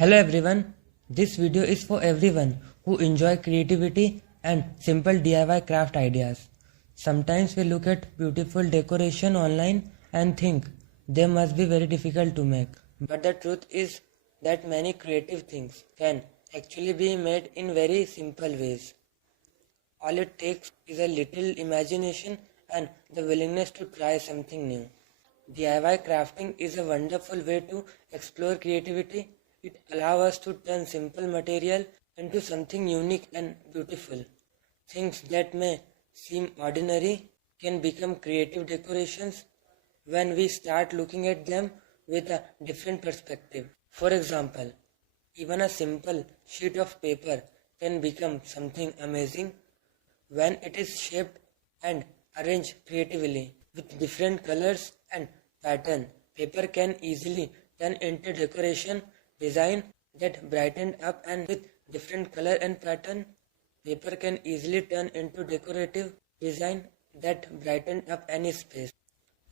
Hello everyone, this video is for everyone who enjoy creativity and simple DIY craft ideas. Sometimes we look at beautiful decoration online and think they must be very difficult to make. But the truth is that many creative things can actually be made in very simple ways. All it takes is a little imagination and the willingness to try something new. DIY crafting is a wonderful way to explore creativity. It allows us to turn simple material into something unique and beautiful. Things that may seem ordinary can become creative decorations when we start looking at them with a different perspective. For example, even a simple sheet of paper can become something amazing when it is shaped and arranged creatively with different colors and pattern. Paper can easily turn into decoration design that brighten up, and with different color and pattern, paper can easily turn into decorative design that brighten up any space.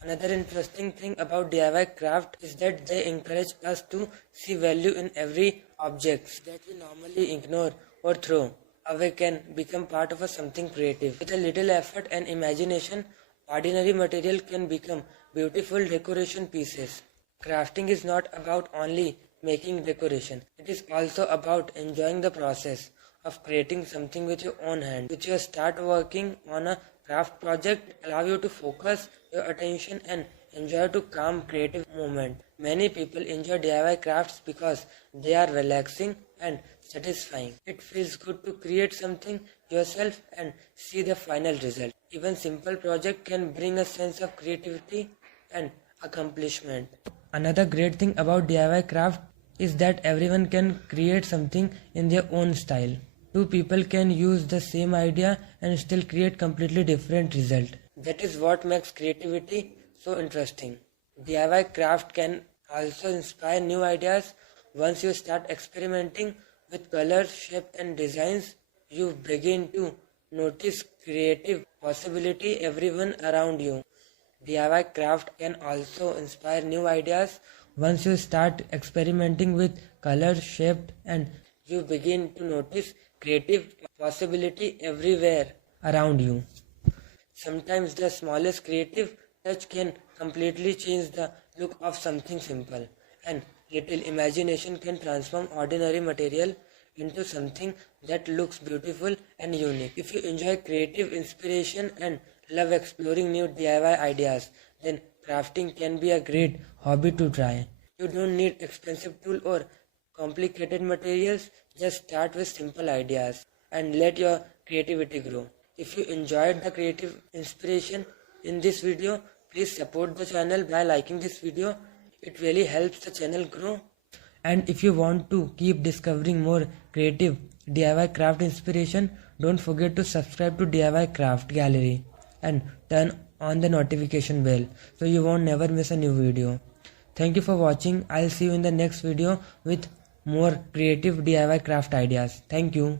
Another interesting thing about DIY craft is that they encourage us to see value in every object that we normally ignore or throw away can become part of something creative. With a little effort and imagination, ordinary material can become beautiful decoration pieces. Crafting is not about only making decoration. It is also about enjoying the process of creating something with your own hand. With your start working on a craft project, allow you to focus your attention and enjoy to calm creative moment. Many people enjoy DIY crafts because they are relaxing and satisfying. It feels good to create something yourself and see the final result. Even simple project can bring a sense of creativity and accomplishment. Another great thing about DIY craft is that everyone can create something in their own style. Two people can use the same idea and still create completely different result. That is what makes creativity so interesting. DIY craft can also inspire new ideas. Once you start experimenting with colors, shape and designs, you begin to notice creative possibility everyone around you. DIY craft can also inspire new ideas. Once you start experimenting with colors, shape and you begin to notice creative possibility everywhere around you. Sometimes the smallest creative touch can completely change the look of something simple, and little imagination can transform ordinary material into something that looks beautiful and unique. If you enjoy creative inspiration and love exploring new DIY ideas, then crafting can be a great hobby to try. You don't need expensive tools or complicated materials. Just start with simple ideas and let your creativity grow. If you enjoyed the creative inspiration in this video, please support the channel by liking this video. It really helps the channel grow. And if you want to keep discovering more creative DIY craft inspiration, don't forget to subscribe to DIY Craft Gallery and turn on the notification bell so you won't never miss a new video. Thank you for watching. I'll see you in the next video with more creative DIY craft ideas. Thank you.